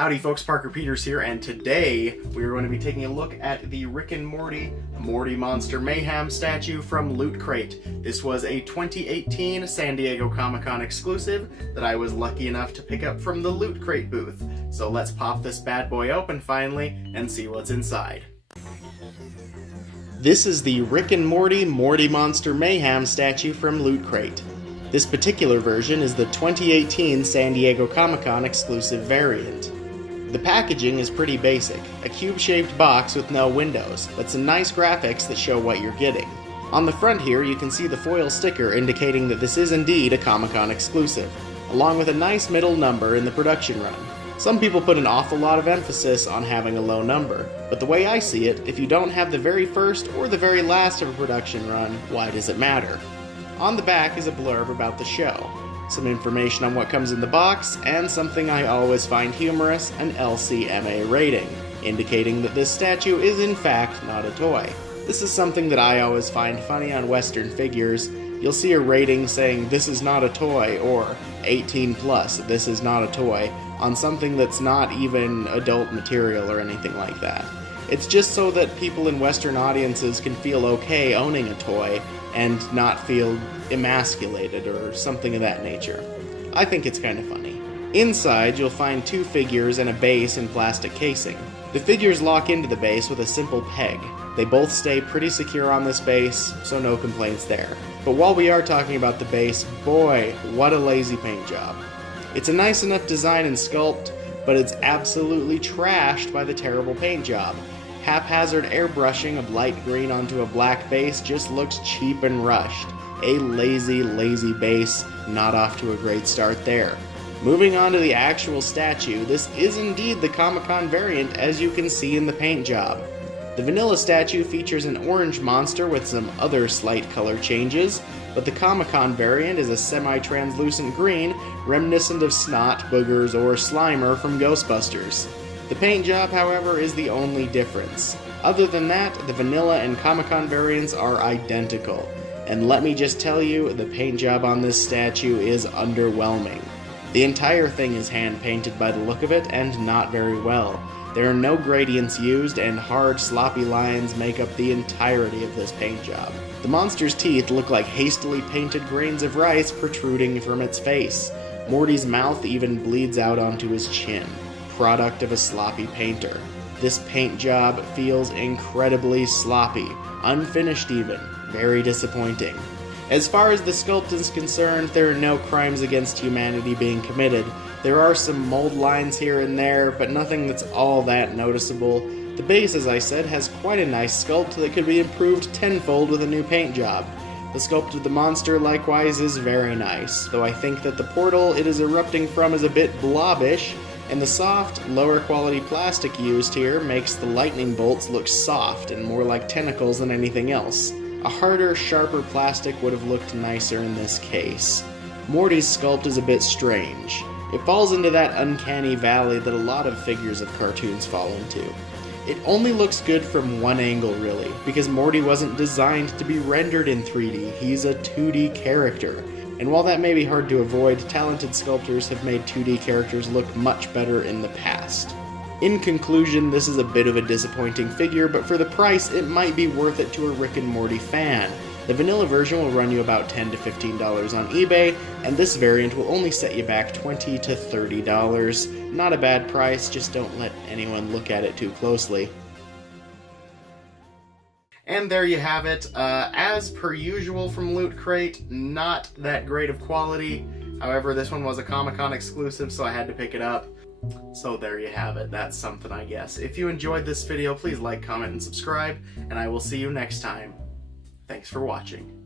Howdy folks, Parker Peters here, and today we are going to be taking a look at the Rick and Morty Monster Mayhem statue from Loot Crate. This was a 2018 San Diego Comic-Con exclusive that I was lucky enough to pick up from the Loot Crate booth. So let's pop this bad boy open finally and see what's inside. This is the Rick and Morty Monster Mayhem statue from Loot Crate. This particular version is the 2018 San Diego Comic-Con exclusive variant. The packaging is pretty basic, a cube-shaped box with no windows, but some nice graphics that show what you're getting. On the front here you can see the foil sticker indicating that this is indeed a Comic-Con exclusive, along with a nice middle number in the production run. Some people put an awful lot of emphasis on having a low number, but the way I see it, if you don't have the very first or the very last of a production run, why does it matter? On the back is a blurb about the show, some information on what comes in the box, and something I always find humorous, an LCMA rating, indicating that this statue is in fact not a toy. This is something that I always find funny on Western figures. You'll see a rating saying this is not a toy, or 18 plus, this is not a toy, on something that's not even adult material or anything like that. It's just so that people in Western audiences can feel okay owning a toy and not feel emasculated or something of that nature. I think it's kind of funny. Inside, you'll find two figures and a base in plastic casing. The figures lock into the base with a simple peg. They both stay pretty secure on this base, so no complaints there. But while we are talking about the base, boy, what a lazy paint job. It's a nice enough design and sculpt, but it's absolutely trashed by the terrible paint job. Haphazard airbrushing of light green onto a black base just looks cheap and rushed. A lazy base, not off to a great start there. Moving on to the actual statue, this is indeed the Comic-Con variant as you can see in the paint job. The vanilla statue features an orange monster with some other slight color changes, but the Comic-Con variant is a semi-translucent green, reminiscent of Snot, Boogers, or Slimer from Ghostbusters. The paint job, however, is the only difference. Other than that, the vanilla and Comic-Con variants are identical. And let me just tell you, the paint job on this statue is underwhelming. The entire thing is hand-painted by the look of it, and not very well. There are no gradients used, and hard, sloppy lines make up the entirety of this paint job. The monster's teeth look like hastily painted grains of rice protruding from its face. Morty's mouth even bleeds out onto his chin. Product of a sloppy painter. This paint job feels incredibly sloppy, unfinished even, very disappointing. As far as the sculpt is concerned, there are no crimes against humanity being committed. There are some mold lines here and there, but nothing that's all that noticeable. The base, as I said, has quite a nice sculpt that could be improved tenfold with a new paint job. The sculpt of the monster, likewise, is very nice, though I think that the portal it is erupting from is a bit blobbish, and the soft, lower quality plastic used here makes the lightning bolts look soft and more like tentacles than anything else. A harder, sharper plastic would have looked nicer in this case. Morty's sculpt is a bit strange. It falls into that uncanny valley that a lot of figures of cartoons fall into. It only looks good from one angle, really, because Morty wasn't designed to be rendered in 3D. He's a 2D character. And while that may be hard to avoid, talented sculptors have made 2D characters look much better in the past. In conclusion, this is a bit of a disappointing figure, but for the price, it might be worth it to a Rick and Morty fan. The vanilla version will run you about $10 to $15 on eBay, and this variant will only set you back $20 to $30. Not a bad price, just don't let anyone look at it too closely. And there you have it. As per usual from Loot Crate, not that great of quality. However, this one was a Comic-Con exclusive, so I had to pick it up. So there you have it. That's something, I guess. If you enjoyed this video, please like, comment, and subscribe, and I will see you next time. Thanks for watching.